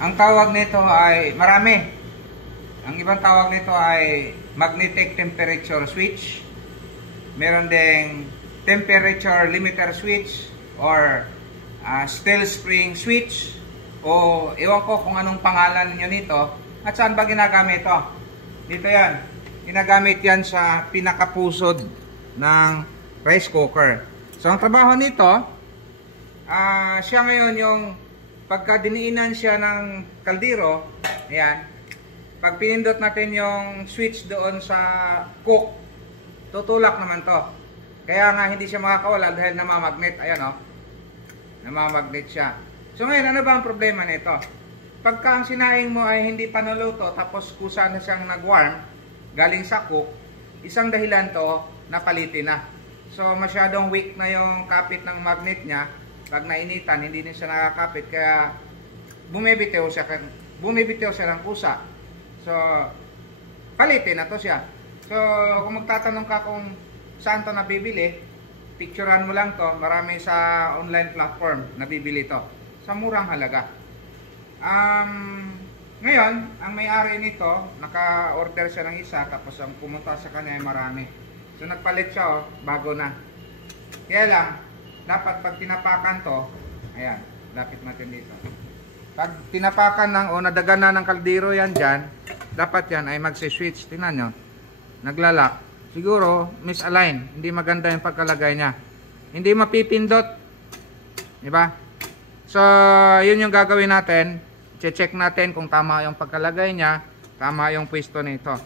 Ang tawag nito ay marami. Ang ibang tawag nito ay magnetic temperature switch. Meron ding temperature limiter switch or steel spring switch, o ewan ko kung anong pangalan niyo nito. At saan ba ginagamit ito? Dito yan. Ginagamit yan sa pinakapusod ng rice cooker. So ang trabaho nito, siya ngayon yung pagka diniinan siya ng kaldero, ayan, pag pinindot natin yung switch doon sa cook, tutulak naman to. Kaya nga hindi siya makakawala dahil namamagnet. Ayan o, namamagnet siya. So ngayon, ano ba ang problema nito? Pagka ang sinaing mo ay hindi pa naluto, tapos kusa na siyang nag-warm galing sa cook, isang dahilan to, napalitin na. So masyadong weak na yung kapit ng magnet niya. Pag nainitan, hindi na siya nakakapit, kaya bumibitaw siya ng kusa. So palitin na to siya. So kung magtatanong ka kung saan to nabibili, picturean mo lang to. Marami sa online platform nabibili to sa murang halaga. Ngayon, ang may-ari nito, naka-order siya ng isa, tapos ang pumunta sa kanya ay marami. So nagpalit siya, bago na. Kaya lang, dapat pag tinapakan to, ayan, lapit natin dito. Pag tinapakan ng, o nadagan na ng kaldero yan dyan, dapat yan ay magsi-switch. Tingnan nyo, naglalak. Siguro, misalign. Hindi maganda yung pagkalagay niya. Hindi mapipindot. Diba? So, yun yung gagawin natin. Check natin kung tama yung pagkalagay niya, tama yung pwesto nito.